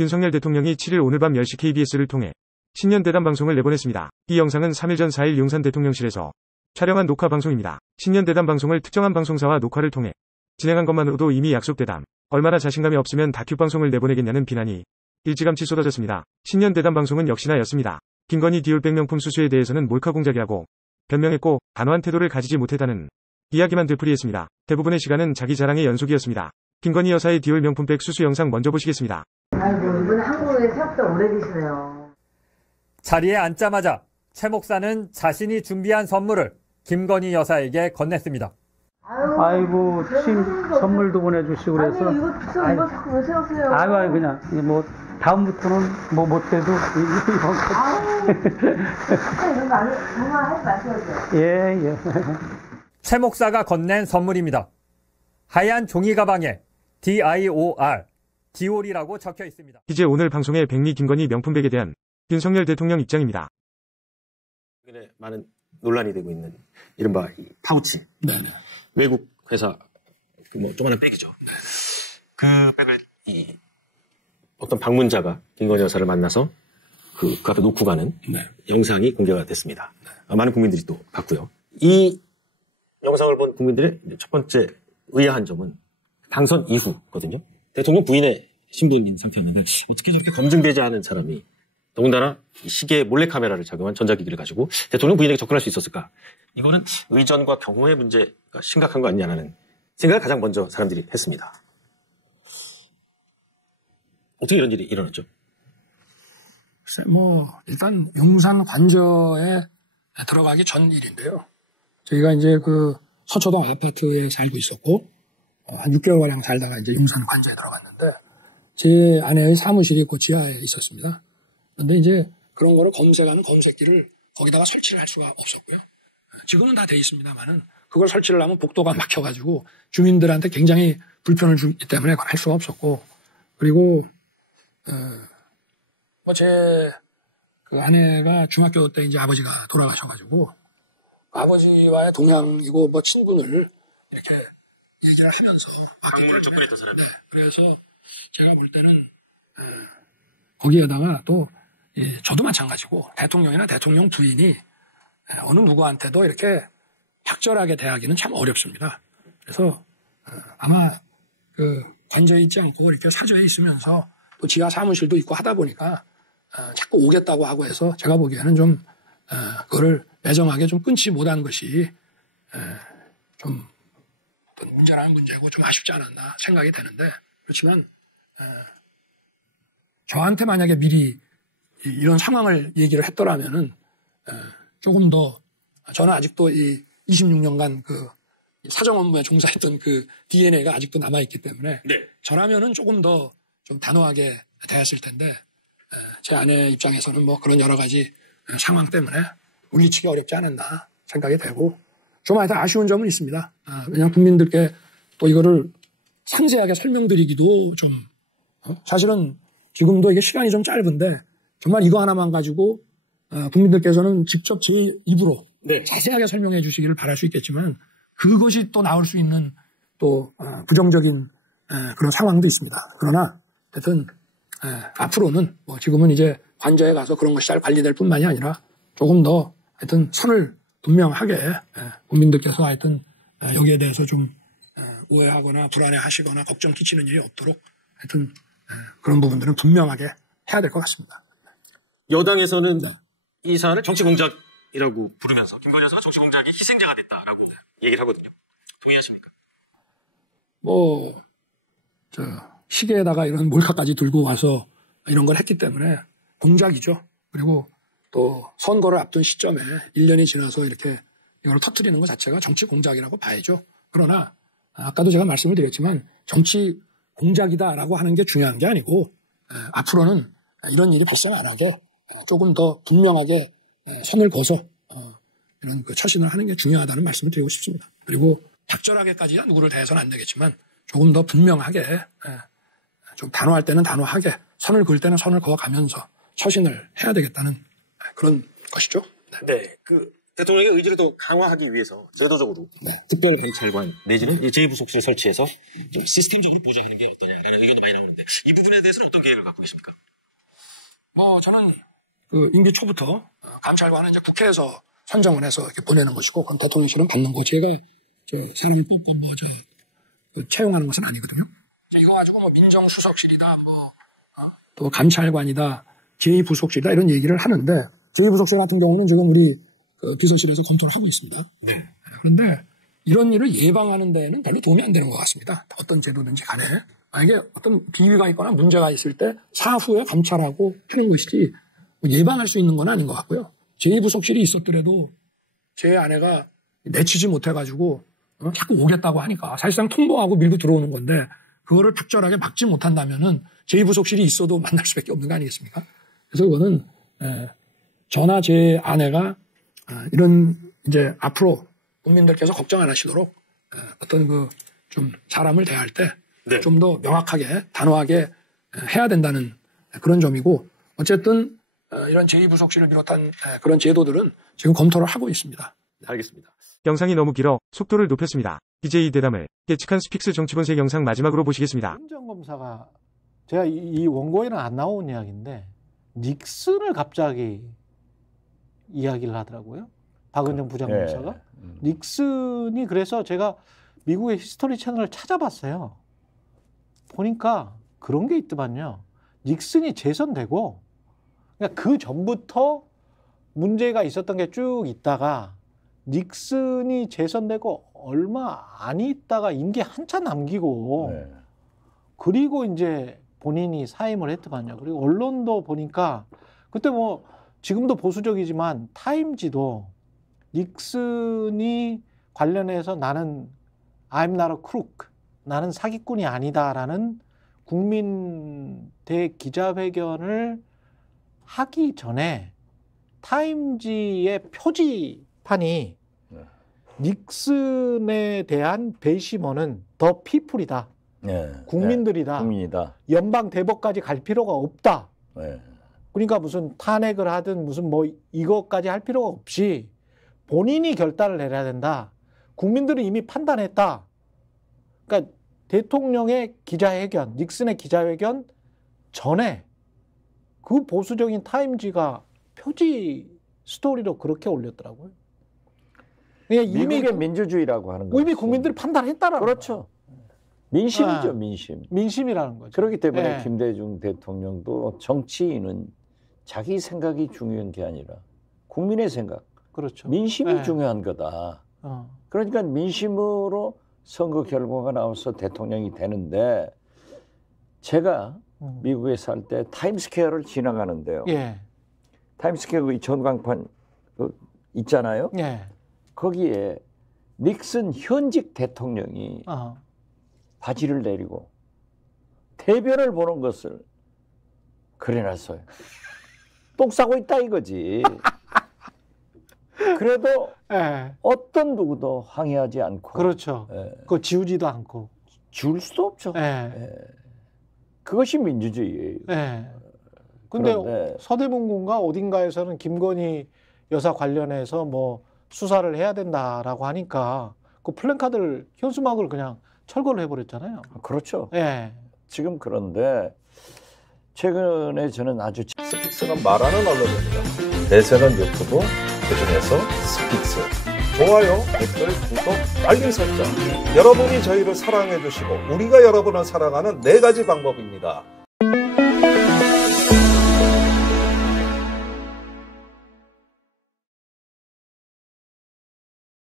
윤석열 대통령이 7일 오늘 밤 10시 KBS를 통해 신년 대담 방송을 내보냈습니다. 이 영상은 3일 전 4일 용산 대통령실에서 촬영한 녹화 방송입니다. 신년 대담 방송을 특정한 방송사와 녹화를 통해 진행한 것만으로도 이미 약속 대담, 얼마나 자신감이 없으면 다큐 방송을 내보내겠냐는 비난이 일찌감치 쏟아졌습니다. 신년 대담 방송은 역시나 였습니다. 김건희 디올백 명품 수수에 대해서는 몰카 공작이라고 변명했고 단호한 태도를 가지지 못했다는 이야기만 되풀이했습니다. 대부분의 시간은 자기 자랑의 연속이었습니다. 김건희 여사의 디올 명품백 수수 영상 먼저 보시겠습니다. 아이고, 이번에 한국에 생각보다 오래 계시네요. 자리에 앉자마자 최 목사는 자신이 준비한 선물을 김건희 여사에게 건넸습니다. 아이고, 선물도 보내주시고 그래서. 아니, 이거 자꾸 왜 세우세요? 아이고, 그냥, 뭐, 다음부터는 뭐 못해도, 이번 거. 아우, 이런 거 정말 하지 마셔야죠. 예. 최 목사가 건넨 선물입니다. 하얀 종이 가방에 DIOR, 디올이라고 적혀 있습니다. 이제 오늘 방송의 백미 김건희 명품백에 대한 윤석열 대통령 입장입니다. 최근에 많은 논란이 되고 있는 이른바 이 파우치. 네네. 외국 회사 뭐 조그마한 백이죠. 그 백을 어떤 방문자가 김건희 여사를 만나서 그 앞에 놓고 가는 영상이 공개가 됐습니다. 많은 국민들이 또 봤고요. 이 영상을 본 국민들의 첫 번째 의아한 점은 당선 이후거든요. 대통령 부인의 신분인 상태였는데 어떻게 이렇게 검증되지 않은 사람이 더군다나 시계 몰래카메라를 작용한 전자기기를 가지고 대통령 부인에게 접근할 수 있었을까? 이거는 의전과 경호의 문제가 심각한 거 아니냐는 생각을 가장 먼저 사람들이 했습니다. 어떻게 이런 일이 일어났죠? 글쎄, 일단 용산 관저에 들어가기 전 일인데요. 저희가 이제 그 서초동 아파트에 살고 있었고, 한 6개월가량 살다가 이제 용산 관저에 들어갔는데, 제 아내의 사무실이 그 지하에 있었습니다. 그런데 이제 그런 거를 검색하는 검색기를 거기다가 설치를 할 수가 없었고요. 지금은 다 돼 있습니다만은 그걸 설치를 하면 복도가 막혀가지고 주민들한테 굉장히 불편을 주기 때문에 할 수가 없었고, 그리고 제 그 아내가 중학교 때 이제 아버지가 돌아가셔가지고 아버지와의 동양이고 친분을 이렇게 얘기를 하면서 방문을 접근했던 사람이. 네, 그래서 제가 볼 때는 거기에다가 또 저도 마찬가지고 대통령이나 대통령 부인이 어느 누구한테도 이렇게 탁절하게 대하기는 참 어렵습니다. 그래서 아마 그 관저에 있지 않고 이렇게 사저에 있으면서 또 지하 사무실도 있고 하다 보니까 자꾸 오겠다고 하고 해서 제가 보기에는 좀 그거를 매정하게 좀 끊지 못한 것이 좀 문제라는 문제고 좀 아쉽지 않았나 생각이 되는데, 그렇지만 저한테 만약에 미리 이런 상황을 얘기를 했더라면은 조금 더 저는 아직도 이 26년간 그 사정 업무에 종사했던 그 DNA가 아직도 남아있기 때문에 저라면은 조금 더 좀 단호하게 대했을 텐데 제 아내 입장에서는 그런 여러 가지 상황 때문에 물리치기 어렵지 않았나 생각이 되고 좀 하여튼 아쉬운 점은 있습니다. 왜냐하면 국민들께 또 이거를 상세하게 설명드리기도 좀 사실은 지금도 이게 시간이 좀 짧은데 정말 이거 하나만 가지고 국민들께서는 직접 제 입으로 자세하게 설명해 주시기를 바랄 수 있겠지만 그것이 또 나올 수 있는 또 부정적인 그런 상황도 있습니다. 그러나 하여튼 앞으로는 지금은 이제 관저에 가서 그런 것이 잘 관리될 뿐만이 아니라 조금 더 하여튼 선을 분명하게 국민들께서 하여튼 여기에 대해서 좀 오해하거나 불안해하시거나 걱정 끼치는 일이 없도록 하여튼 그런 부분들은 분명하게 해야 될 것 같습니다. 여당에서는 이 사안을 정치 공작이라고 부르면서 김건희 여사가 정치 공작의 희생자가 됐다라고 얘기를 하거든요. 동의하십니까? 시계에다가 이런 몰카까지 들고 와서 이런 걸 했기 때문에 공작이죠. 그리고 또 선거를 앞둔 시점에 1년이 지나서 이렇게 이걸 터뜨리는 것 자체가 정치 공작이라고 봐야죠. 그러나 아까도 제가 말씀을 드렸지만 정치 공작이다라고 하는 게 중요한 게 아니고 앞으로는 이런 일이 발생 안 하게 조금 더 분명하게 선을 그어서 이런 그 처신을 하는 게 중요하다는 말씀을 드리고 싶습니다. 그리고 탁절하게까지 누구를 대해서는 안 되겠지만 조금 더 분명하게 좀 단호할 때는 단호하게 선을 그을 때는 선을 그어가면서 처신을 해야 되겠다는 그런 것이죠. 네. 대통령의 의지를 더 강화하기 위해서 제도적으로 특별 경찰관 내지는 제2부속실을 설치해서 좀 시스템적으로 보좌하는 게 어떠냐라는 의견도 많이 나오는데 이 부분에 대해서는 어떤 계획을 갖고 계십니까? 저는 그 임기 초부터 감찰관은 이제 국회에서 선정을 해서 이렇게 보내는 것이고, 그건 대통령실은 받는 거. 제가 사람을 뽑고 채용하는 것은 아니거든요. 이거 가지고 민정수석실이다, 또 감찰관이다, 제2부속실이다 이런 얘기를 하는데, 제2부속실 같은 경우는 지금 우리 비서실에서 검토를 하고 있습니다. 네. 그런데 이런 일을 예방하는 데에는 별로 도움이 안 되는 것 같습니다. 어떤 제도든지 간에. 만약에 어떤 비위가 있거나 문제가 있을 때 사후에 감찰하고 하는 것이지 예방할 수 있는 건 아닌 것 같고요. 제2부속실이 있었더라도 제 아내가 내치지 못해가지고 자꾸 오겠다고 하니까 사실상 통보하고 밀고 들어오는 건데, 그거를 적절하게 막지 못한다면은 제2부속실이 있어도 만날 수밖에 없는 거 아니겠습니까? 그래서 그거는 저나 제 아내가 이런 이제 앞으로 국민들께서 걱정 안 하시도록 어떤 좀 사람을 대할 때 좀 더 명확하게 단호하게 해야 된다는 그런 점이고, 어쨌든 이런 제2부속실을 비롯한 그런 제도들은 지금 검토를 하고 있습니다. 알겠습니다. 영상이 너무 길어 속도를 높였습니다. BJ 대담을 깨측한 스픽스 정치본색 영상 마지막으로 보시겠습니다. 행정검사가 제가 이 원고에는 안 나온 이야기인데 닉슨을 갑자기 이야기를 하더라고요. 박은정 부장검사가. 닉슨이, 그래서 제가 미국의 히스토리 채널을 찾아봤어요. 보니까 그런 게 있더만요. 닉슨이 재선되고, 그러니까 그 전부터 문제가 있었던 게 쭉 있다가 닉슨이 재선되고 얼마 안 있다가 임기 한참 남기고 그리고 이제 본인이 사임을 했더만요. 그리고 언론도 보니까 그때 지금도 보수적이지만 타임지도 닉슨이 관련해서 나는 I'm not a crook, 나는 사기꾼이 아니다라는 국민 대기자회견을 하기 전에 타임지의 표지판이 닉슨에 대한 배심원은 더 피플이다. 국민들이다. 국민이다. 연방 대법까지 갈 필요가 없다. 그러니까 무슨 탄핵을 하든 무슨 이것까지 할 필요가 없이 본인이 결단을 내려야 된다. 국민들은 이미 판단했다. 그러니까 대통령의 기자회견, 닉슨의 기자회견 전에 그 보수적인 타임지가 표지 스토리로 그렇게 올렸더라고요. 미국의 민주주의라고 하는 거죠. 이미 국민들이 판단했다라는 그렇죠. 민심이죠, 민심. 민심이라는 거죠. 그렇기 때문에 김대중 대통령도 정치인은 자기 생각이 중요한 게 아니라 국민의 생각, 그렇죠. 민심이 중요한 거다. 그러니까 민심으로 선거 결과가 나와서 대통령이 되는데, 제가 미국에 살 때 타임스퀘어를 지나가는데요. 타임스퀘어 그 전광판 있잖아요. 거기에 닉슨 현직 대통령이 바지를 내리고 대변을 보는 것을 그려놨어요. 똥 싸고 있다 이거지. 그래도 어떤 누구도 항의하지 않고. 그렇죠. 그거 지우지도 않고. 지울 수도 없죠. 그것이 민주주의예요. 근데 서대문구인가 어딘가에서는 김건희 여사 관련해서 수사를 해야 된다라고 하니까 그 플랜카드를, 현수막을 그냥 철거를 해버렸잖아요. 그렇죠. 지금 그런데 최근에 저는 아주 스픽스는 말하는 언론입니다. 대세는 유튜브, 그중에서 스픽스. 좋아요, 댓글, 구독, 알림 설정. 여러분이 저희를 사랑해 주시고 우리가 여러분을 사랑하는 4가지 방법입니다.